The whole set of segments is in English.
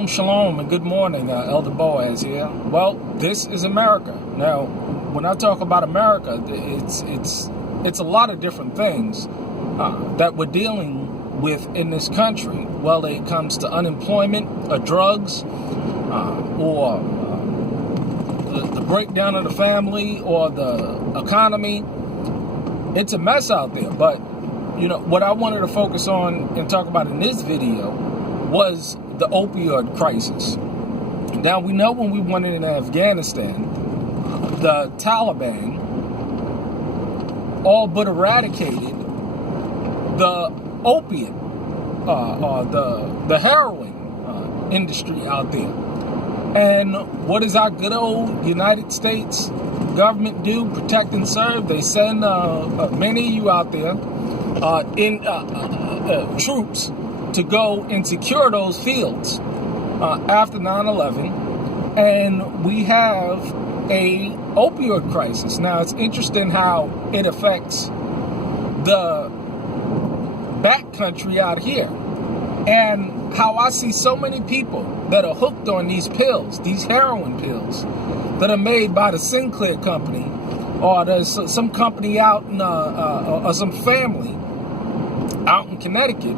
Shalom, shalom, and good morning. Elder Boaz here. Well, this is America. Now, when I talk about America, it's a lot of different things that we're dealing with in this country. Whether it comes to unemployment, or drugs, or the breakdown of the family, or the economy. It's a mess out there. But you know what I wanted to focus on and talk about in this video was the opioid crisis. Now, we know when we went in Afghanistan, the Taliban all but eradicated the opiate, the heroin industry out there. And what does our good old United States government do? Protect and serve. They send many of you out there in troops to go and secure those fields after 9/11, and we have a opioid crisis. Now, it's interesting how it affects the backcountry out here, and how I see so many people that are hooked on these pills, these heroin pills, that are made by the Sinclair company, or there's some company out in, or some family out in Connecticut,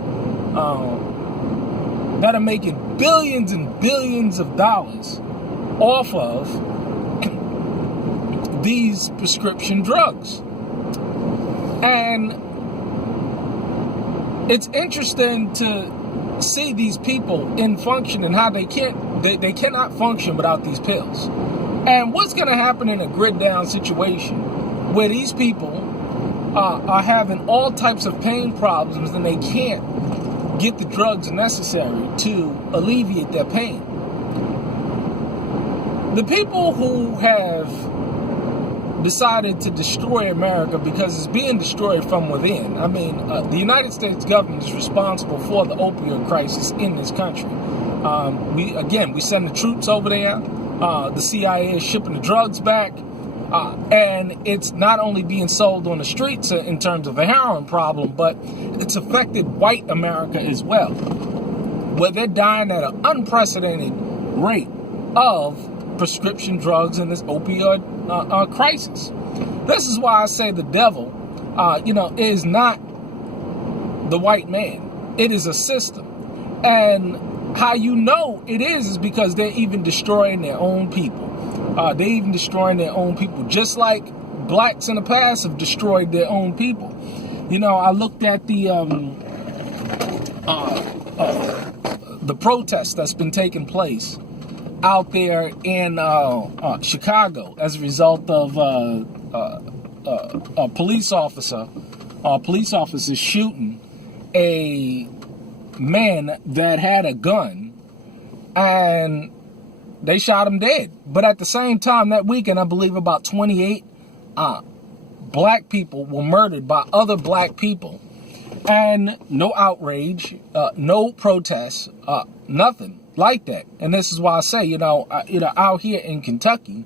that are making billions and billions of dollars off of these prescription drugs. And it's interesting to see these people in function and how they cannot function without these pills. And what's going to happen in a grid down situation where these people are having all types of pain problems and they can't get the drugs necessary to alleviate their pain? The people who have decided to destroy America because it's being destroyed from within. I mean, the United States government is responsible for the opioid crisis in this country. We send the troops over there. The CIA is shipping the drugs back. And it's not only being sold on the streets in terms of a heroin problem, but it's affected white America as well, where they're dying at an unprecedented rate of prescription drugs in this opioid crisis. This is why I say the devil, is not the white man. It is a system. And how you know it is because they're even destroying their own people. They're even destroying their own people, just like blacks in the past have destroyed their own people. You know, I looked at the protest that's been taking place out there in Chicago as a result of a police officers shooting a man that had a gun, and they shot him dead. But at the same time, that weekend, I believe about 28 black people were murdered by other black people. And no outrage, no protests, nothing like that. And this is why I say, out here in Kentucky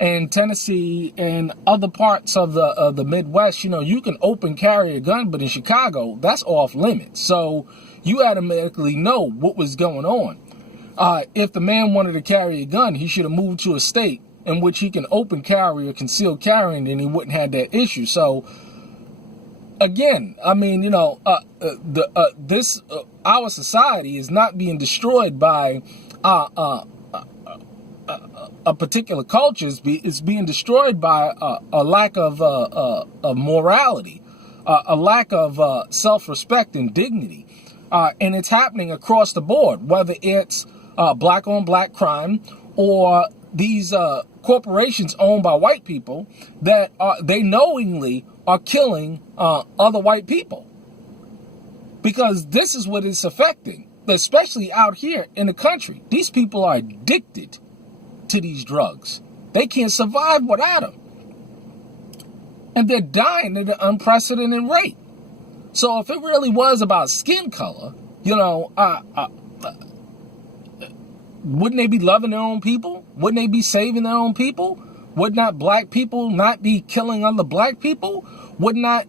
and Tennessee and other parts of the Midwest, you can open carry a gun, but in Chicago, that's off limits. So you automatically know what was going on. If the man wanted to carry a gun, he should have moved to a state in which he can open carry or concealed carry, and then he wouldn't have that issue. So, again, I mean, our society is not being destroyed by a particular culture. It's being destroyed by a lack of morality, a lack of self-respect and dignity, and it's happening across the board, whether it's black on black crime, or these corporations owned by white people that they knowingly are killing other white people. Because this is what it's affecting, especially out here in the country. These people are addicted to these drugs. They can't survive without them. And they're dying at an unprecedented rate. So if it really was about skin color, wouldn't they be loving their own people? Wouldn't they be saving their own people? Would not black people not be killing other black people? Would not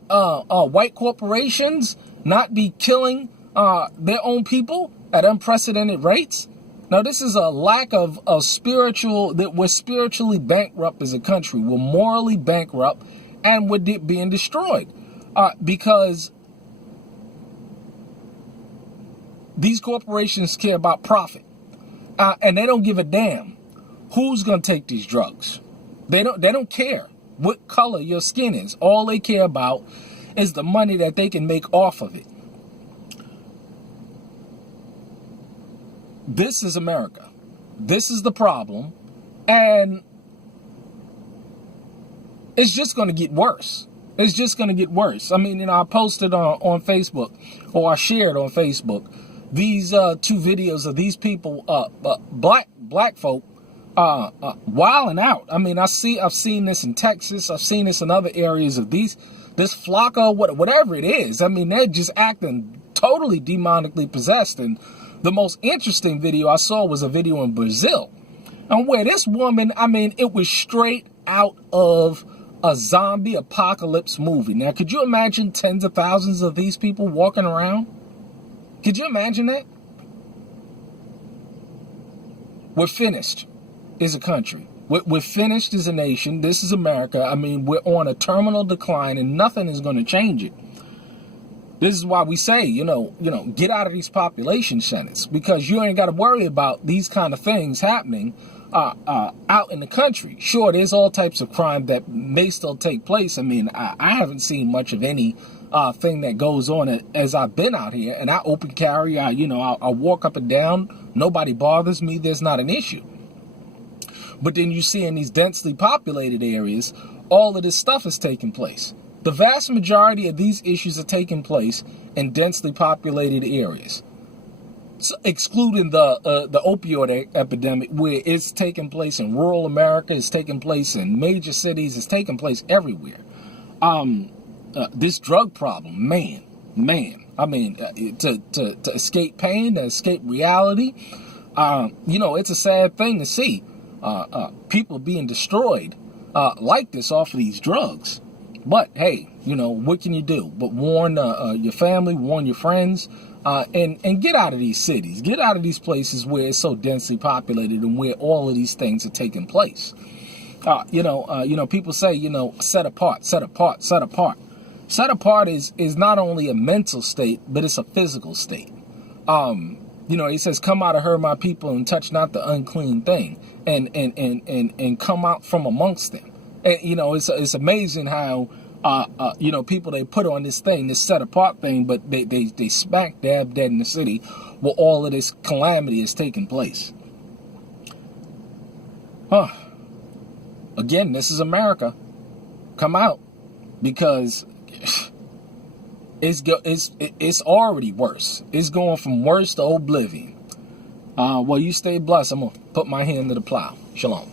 white corporations not be killing their own people? at unprecedented rates. Now, this is a lack of spiritual, that we're spiritually bankrupt as a country. We're morally bankrupt, and we're being destroyed because these corporations care about profit, and they don't give a damn who's going to take these drugs. They don't care what color your skin is. All they care about is the money that they can make off of it. This is America. This is the problem. And it's just going to get worse. It's just going to get worse. I mean, I posted on Facebook, or I shared on Facebook, these 2 videos of these people, black folk, wilding out. I mean, I've seen this in Texas. I've seen this in other areas of this flocka, whatever it is. I mean, they're just acting totally demonically possessed. And the most interesting video I saw was a video in Brazil, and where this woman, I mean, it was straight out of a zombie apocalypse movie. Now, could you imagine tens of thousands of these people walking around? Could you imagine that? We're finished as a country. We're finished as a nation. This is America. I mean, we're on a terminal decline, and nothing is going to change it. This is why we say, get out of these population centers, because you ain't got to worry about these kind of things happening out in the country. Sure, there's all types of crime that may still take place. I mean, I haven't seen much of any thing that goes on as I've been out here, and I open carry. I walk up and down. Nobody bothers me. There's not an issue. But then you see in these densely populated areas, all of this stuff is taking place. The vast majority of these issues are taking place in densely populated areas, so excluding the opioid epidemic, where it's taking place in rural America, it's taking place in major cities, it's taking place everywhere. This drug problem, man. I mean, to escape pain, to escape reality, it's a sad thing to see people being destroyed like this off of these drugs. But hey, what can you do? But warn your family, warn your friends, and get out of these cities. Get out of these places where it's so densely populated and where all of these things are taking place. People say, set apart. Set apart is not only a mental state, but it's a physical state. He says, come out of her, my people, and touch not the unclean thing, and come out from amongst them. And, it's amazing how, people, they put on this thing, this set apart thing, but they smack dab dead in the city where all of this calamity is taking place. Again, this is America. Come out, because it's already worse. It's going from worse to oblivion. Well, you stay blessed. I'm going to put my hand to the plow. Shalom.